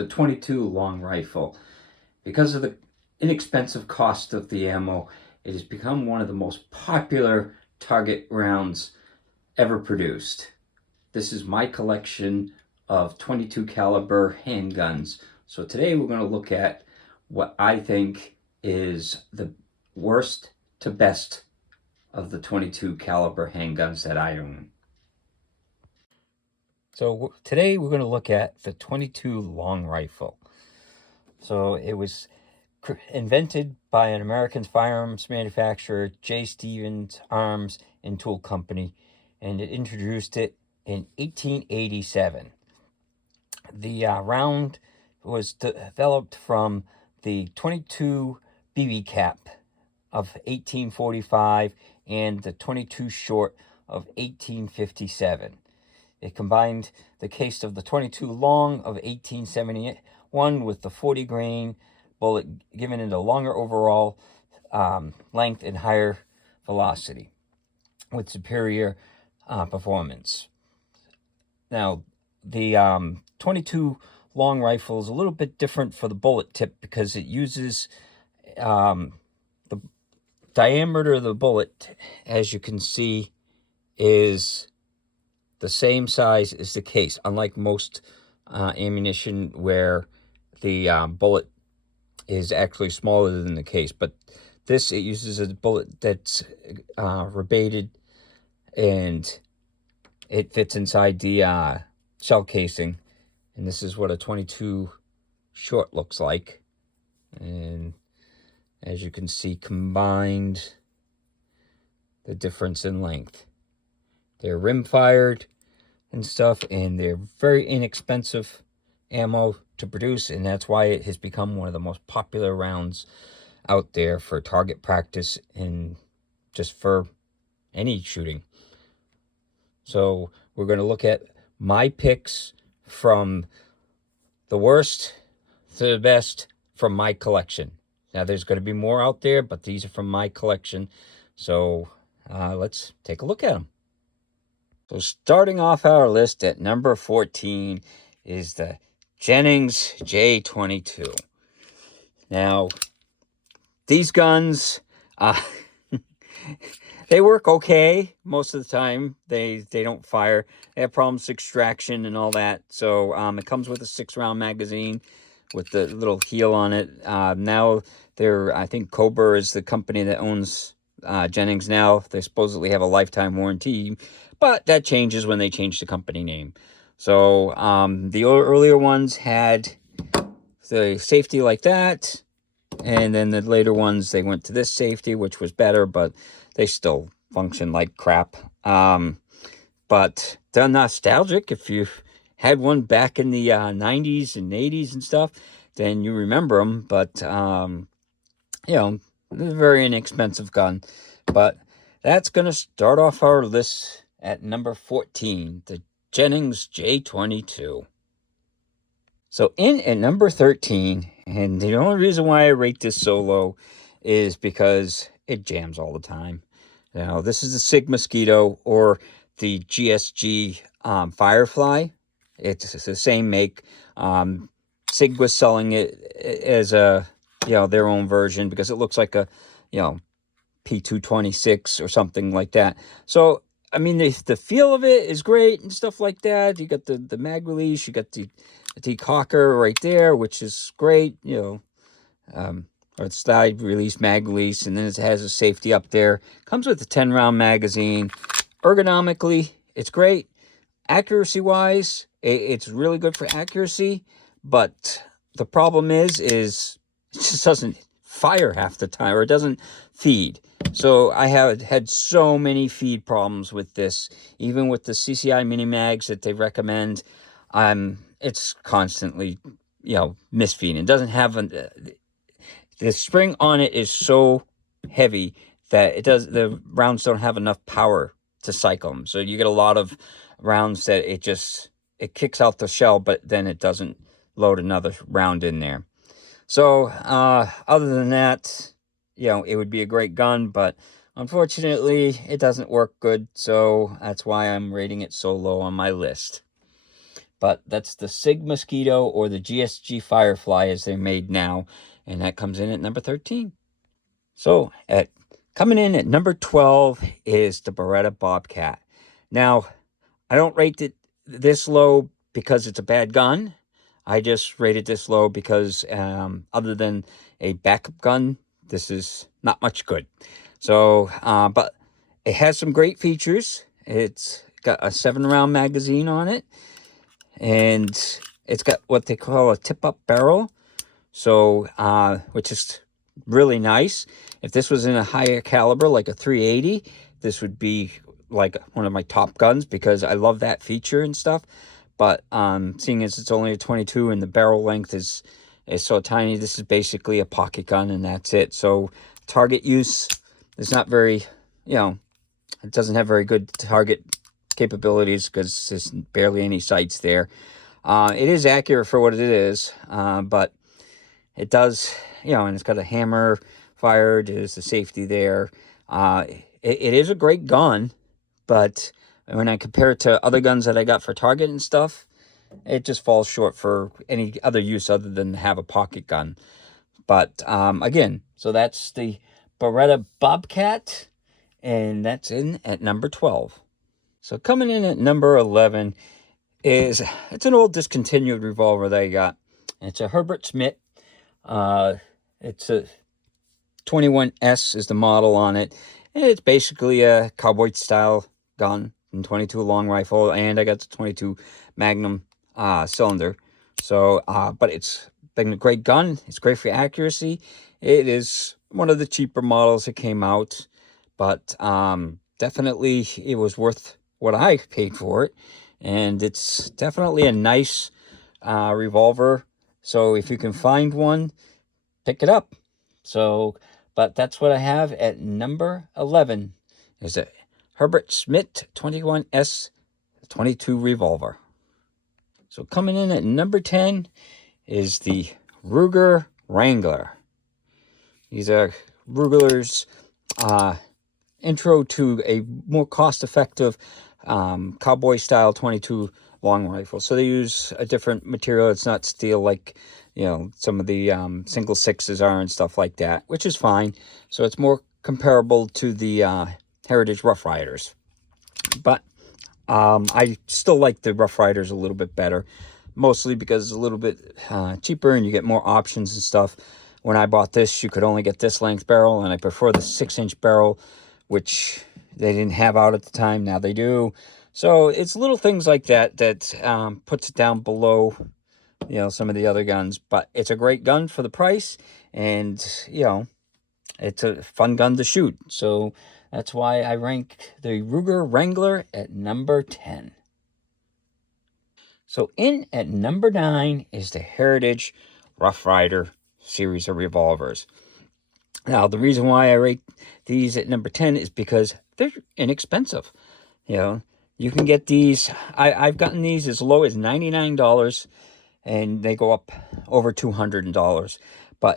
the 22 long rifle. Because of the inexpensive cost of the ammo, it has become one of the most popular target rounds ever produced. This is my collection of 22 caliber handguns. So today we're going to look at what I think is the worst to best of the 22 caliber handguns that I own. So today we're going to look at the 22 long rifle. So it was invented by an American firearms manufacturer, J. Stevens Arms and Tool Company, and it introduced it in 1887. The round was developed from the 22 BB cap of 1845 and the 22 short of 1857. It combined the case of the 22 long of 1871 with the 40 grain bullet, giving it a longer overall length and higher velocity with superior performance. Now, the 22 long rifle is a little bit different for the bullet tip because it uses the diameter of the bullet, as you can see, is the same size as the case, unlike most ammunition where the bullet is actually smaller than the case. But this, it uses a bullet that's rebated, and it fits inside the shell casing. And this is what a 22 short looks like. And as you can see, combined, the difference in length. They're rim-fired and stuff, and they're very inexpensive ammo to produce, and that's why it has become one of the most popular rounds out there for target practice and just for any shooting. So we're going to look at my picks from the worst to the best from my collection. Now, there's going to be more out there, but these are from my collection. So let's take a look at them. So starting off our list at number 14 is the Jennings J22. Now, these guns, they work okay most of the time. They don't fire. They have problems with extraction and all that. So it comes with a 6-round magazine with the little heel on it. Now, I think Cobra is the company that owns Jennings now. They supposedly have a lifetime warranty, but that changes when they change the company name. So the earlier ones had the safety like that, and then the later ones, they went to this safety, which was better, but they still function like crap. But they're nostalgic. If you had one back in the 90s and 80s and stuff, then you remember them. But, you know, they're a very inexpensive gun. But that's going to start off our list at number 14, the Jennings J22. So in at number 13, and the only reason why I rate this so low is because it jams all the time. Now, this is the Sig Mosquito or the GSG Firefly. It's the same make. Sig was selling it as a, their own version because it looks like a, P226 or something like that. So, I mean, the feel of it is great and stuff like that. You got the mag release, you got the decocker right there, which is great, or it's slide release, mag release, and then it has a safety up there. Comes with a 10-round magazine. Ergonomically, it's great. Accuracy-wise, it's really good for accuracy, but the problem is it just doesn't fire half the time, or it doesn't feed. So I have had so many feed problems with this, even with the CCI mini mags that they recommend. It's constantly, misfeeding. It doesn't have the spring on it is so heavy that the rounds don't have enough power to cycle them. So you get a lot of rounds that it kicks out the shell, but then it doesn't load another round in there. So other than that, it would be a great gun, but unfortunately, it doesn't work good. So that's why I'm rating it so low on my list. but that's the Sig Mosquito or the GSG Firefly as they're made now, and that comes in at number 13. So coming in at number 12 is the Beretta Bobcat. Now, I don't rate it this low because it's a bad gun. I just rate it this low because other than a backup gun, this is not much good. So, but it has some great features. It's got a 7-round magazine on it, and it's got what they call a tip-up barrel, so which is really nice. If this was in a higher caliber, like a 380, this would be like one of my top guns because I love that feature and stuff. But seeing as it's only a 22 and the barrel length is so tiny, this is basically a pocket gun and that's it. So target use is not very, it doesn't have very good target capabilities because there's barely any sights there. It is accurate for what it is, but it does, and it's got a hammer fired. There's the safety there. It is a great gun, but when I compare it to other guns that I got for target and stuff, it just falls short for any other use other than to have a pocket gun. But again, so that's the Beretta Bobcat, and that's in at number 12. So coming in at number 11 it's an old discontinued revolver that I got. It's a Herbert Smith. It's a 21S is the model on it. And it's basically a cowboy style gun and 22 long rifle, and I got the 22 Magnum cylinder. So, but it's been a great gun. It's great for accuracy. It is one of the cheaper models that came out, but definitely it was worth what I paid for it. And it's definitely a nice revolver. So if you can find one, pick it up. So, but that's what I have at number 11 is a Herbert Smith 21S 22 revolver. So coming in at number 10 is the Ruger Wrangler. These are Ruger's intro to a more cost-effective cowboy-style 22 long rifle. So they use a different material. It's not steel like, some of the single sixes are and stuff like that, which is fine. So it's more comparable to the Heritage Rough Riders. But I still like the Rough Riders a little bit better, mostly because it's a little bit cheaper and you get more options and stuff. When I bought this, you could only get this length barrel, and I prefer the 6-inch barrel, which they didn't have out at the time. Now they do. So it's little things like that puts it down below, some of the other guns. But it's a great gun for the price, and, it's a fun gun to shoot. So that's why I rank the Ruger Wrangler at number 10. So in at number 9 is the Heritage Rough Rider series of revolvers. Now, the reason why I rate these at number 10 is because they're inexpensive. You can get these. I've gotten these as low as $99, and they go up over $200.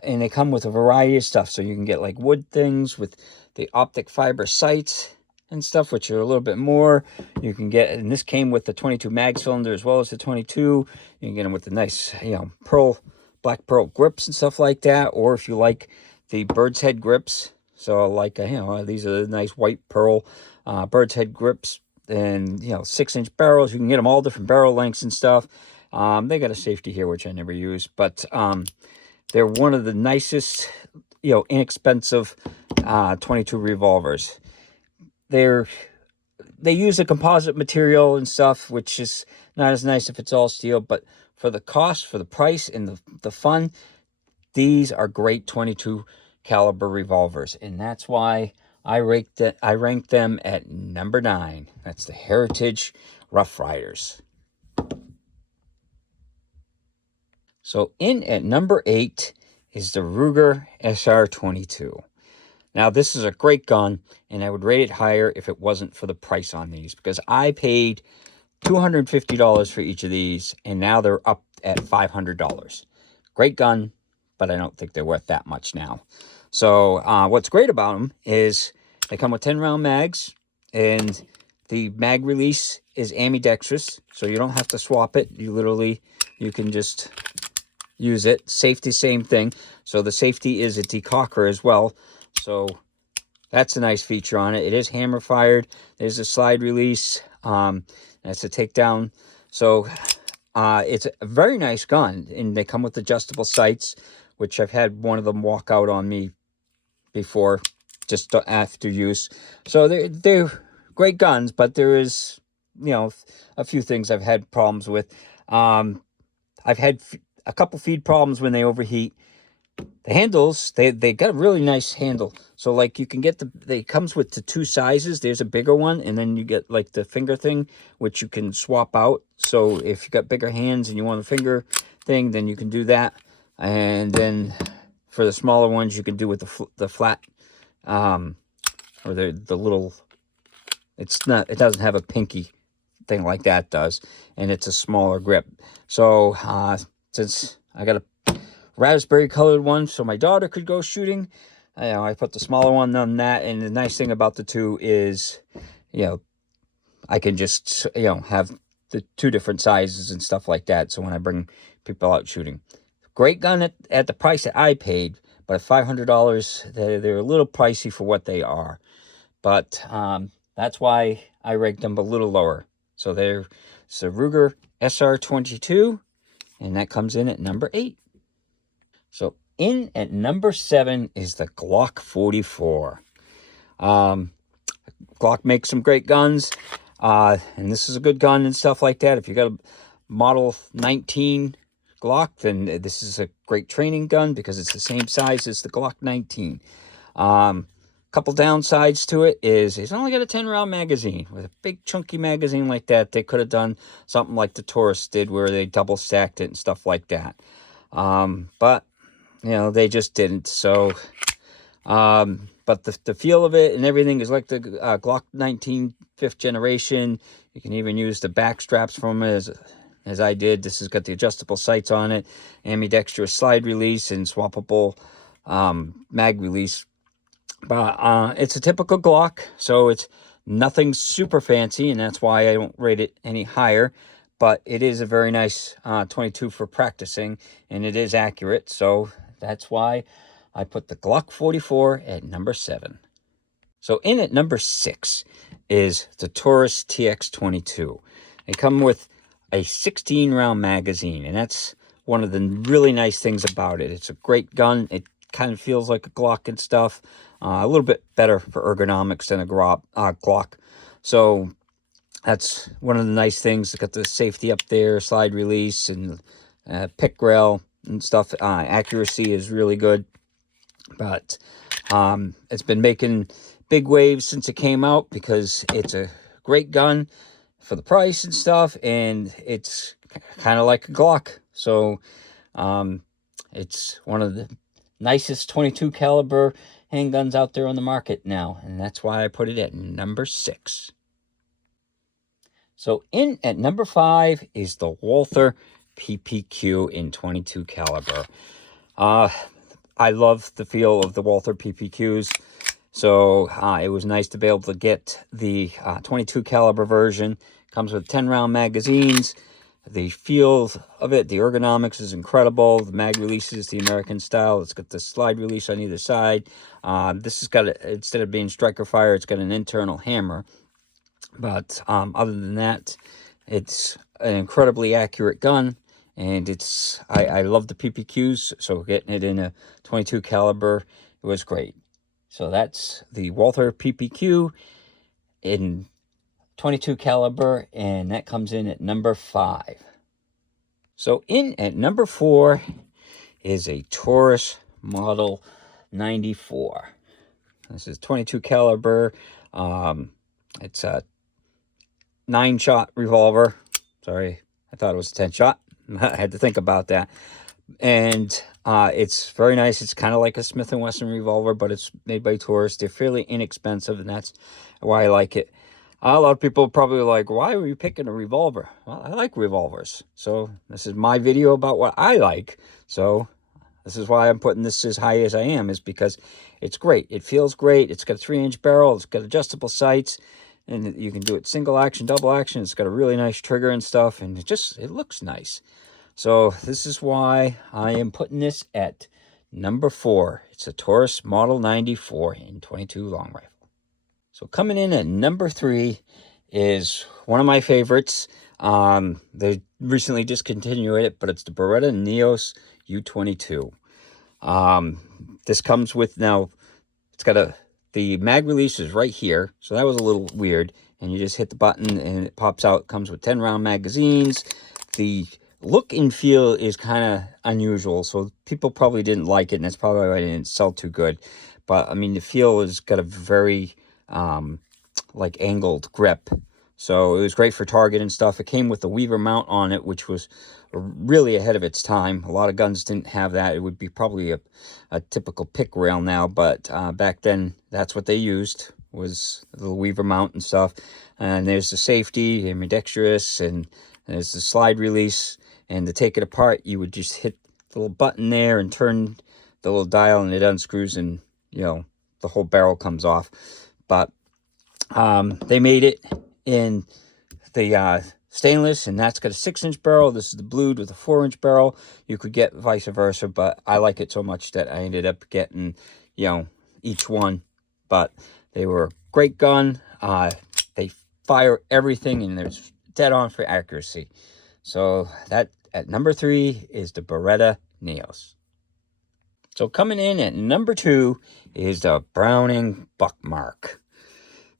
And they come with a variety of stuff. So you can get like wood things with the optic fiber sights and stuff, which are a little bit more. You can get, and this came with the 22 mag cylinder as well as the 22. You can get them with the nice, black pearl grips and stuff like that. Or if you like the bird's head grips, so like, these are the nice white pearl bird's head grips, and 6-inch barrels. You can get them all different barrel lengths and stuff. They got a safety here, which I never use, but they're one of the nicest, inexpensive 22 revolvers. They use a composite material and stuff, which is not as nice if it's all steel, but for the cost, for the price, and the fun, these are great 22 caliber revolvers, and that's why I rank them at number 9. That's the Heritage Rough Riders. So in at number 8 is the Ruger SR22. Now, this is a great gun, and I would rate it higher if it wasn't for the price on these, because I paid $250 for each of these, and now they're up at $500. Great gun, but I don't think they're worth that much now. So what's great about them is they come with 10-round mags, and the mag release is ambidextrous, so you don't have to swap it. You can just use it. Safety, same thing. So the safety is a decocker as well. So that's a nice feature on it. It is hammer fired. There's a slide release. That's a takedown. So it's a very nice gun, and they come with adjustable sights, which I've had one of them walk out on me before, just after use. So they're great guns, but there is, you know, a few things I've had problems with. I've had a couple feed problems when they overheat. The handles, they got a really nice handle. So like you can get it comes with the two sizes. There's a bigger one, and then you get like the finger thing, which you can swap out. So if you got bigger hands and you want a finger thing, then you can do that. And then for the smaller ones, you can do with the flat, or the little, it doesn't have a pinky thing like that does, and it's a smaller grip. So since I got a raspberry colored one so my daughter could go shooting, I put the smaller one on that. And the nice thing about the two is, I can just, have the two different sizes and stuff like that. So when I bring people out shooting, great gun at the price that I paid, but at $500, they're a little pricey for what they are. But that's why I ranked them a little lower. So it's a Ruger SR22, and that comes in at number 8. So in at number 7 is the Glock 44. Glock makes some great guns, and this is a good gun and stuff like that. If you got a Model 19 Glock, then this is a great training gun because it's the same size as the Glock 19. Couple downsides to it is it's only got a 10-round magazine. With a big chunky magazine like that, they could have done something like the Taurus did, where they double stacked it and stuff like that. But they just didn't. So, but the feel of it and everything is like the Glock 19 5th generation. You can even use the back straps from it as I did. This has got the adjustable sights on it, ambidextrous slide release, and swappable mag release. But it's a typical Glock, so it's nothing super fancy, and that's why I don't rate it any higher. But it is a very nice 22 for practicing, and it is accurate. So that's why I put the Glock 44 at number 7. So in at number 6 is the Taurus TX22. They come with a 16-round magazine, and that's one of the really nice things about it. It's a great gun. It kind of feels like a Glock and stuff. A little bit better for ergonomics than a Glock. So that's one of the nice things. It's got the safety up there, slide release, and pick rail and stuff. Accuracy is really good. But it's been making big waves since it came out because it's a great gun for the price and stuff, and it's kind of like a Glock. So it's one of the nicest 22 caliber handguns out there on the market now, and that's why I put it at number 6. So in at number 5 is the Walther PPQ in 22 caliber. I love the feel of the Walther PPQs, so it was nice to be able to get the 22 caliber version. Comes with 10-round magazines. The feel of it, the ergonomics is incredible. The mag release is the American style. It's got the slide release on either side. This has got, instead of being striker fire, it's got an internal hammer. But other than that, it's an incredibly accurate gun. And I love the PPQs, so getting it in a 22 caliber, it was great. So that's the Walther PPQ in 22 caliber, and that comes in at number 5. So in at number 4 is a Taurus Model 94. This is 22 caliber. It's a 9-shot revolver. Sorry, I thought it was a 10-shot. I had to think about that. And it's very nice. It's kind of like a Smith & Wesson revolver, but it's made by Taurus. They're fairly inexpensive, and that's why I like it. A lot of people are probably like, why are you picking a revolver? Well, I like revolvers. So this is my video about what I like. So this is why I'm putting this as high as I am, is because it's great. It feels great. It's got a 3-inch barrel. It's got adjustable sights. and you can do it single action, double action. It's got a really nice trigger and stuff, and it looks nice. So this is why I am putting this at number 4. It's a Taurus Model 94 in 22 long rifle. So coming in at number 3 is one of my favorites. They recently discontinued it, but it's the Beretta Neos U22. This comes with, now it's got the mag release is right here, so that was a little weird, and you just hit the button and it pops out. It comes with 10 round magazines. The look and feel is kind of unusual, so people probably didn't like it, and that's probably why it didn't sell too good. But I mean, the feel has got a very like angled grip, so it was great for target and stuff. It came with the Weaver mount on it, which was really ahead of its time. A lot of guns didn't have that. It would be probably a typical pick rail now, but back then that's what they used, was the Weaver mount and stuff. And there's the safety, ambidextrous, and there's the slide release. And to take it apart, you would just hit the little button there and turn the little dial, and it unscrews, and the whole barrel comes off. But they made it in the stainless, and that's got a 6-inch barrel. This is the blued with a 4-inch barrel. You could get vice versa, but I like it so much that I ended up getting each one. But they were a great gun. They fire everything, and they're dead on for accuracy. So that at number 3 is the Beretta Neos. So coming in at number 2 is the Browning Buckmark.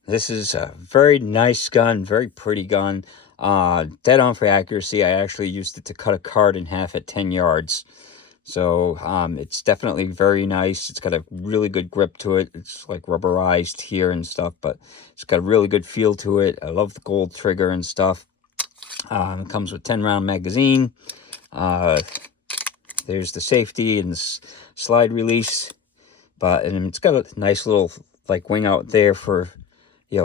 This is a very nice gun, very pretty gun. Dead on for accuracy. I actually used it to cut a card in half at 10 yards. So it's definitely very nice. It's got a really good grip to it. It's like rubberized here and stuff, but it's got a really good feel to it. I love the gold trigger and stuff. It comes with 10 round magazine. There's the safety and the slide release, and it's got a nice little like wing out there for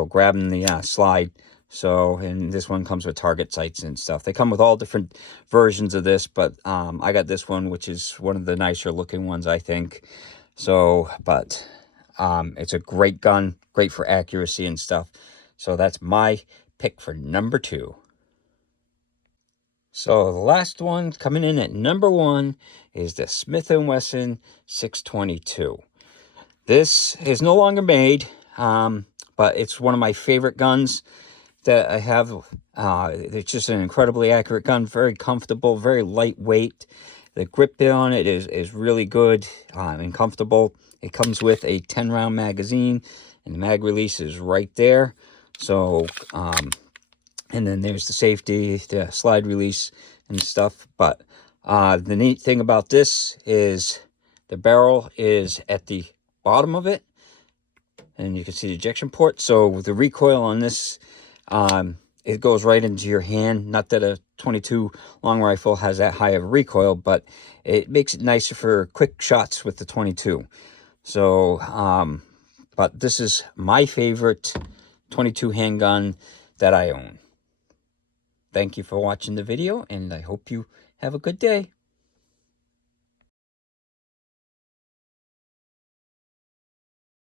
grabbing the slide. So, and this one comes with target sights and stuff. They come with all different versions of this, but I got this one, which is one of the nicer looking ones, I think. So, but it's a great gun, great for accuracy and stuff. So that's my pick for number 2. So the last one coming in at number 1 is the Smith & Wesson 622. This is no longer made, but it's one of my favorite guns that I have. It's just an incredibly accurate gun, very comfortable, very lightweight. The grip on it is really good and comfortable. It comes with a 10 round magazine, and the mag release is right there. So and then there's the safety, the slide release and stuff. But the neat thing about this is the barrel is at the bottom of it, and you can see the ejection port. So with the recoil on this, it goes right into your hand. Not that a 22 long rifle has that high of a recoil, but it makes it nicer for quick shots with the 22. So but this is my favorite 22 handgun that I own. Thank you for watching the video, and I hope you have a good day.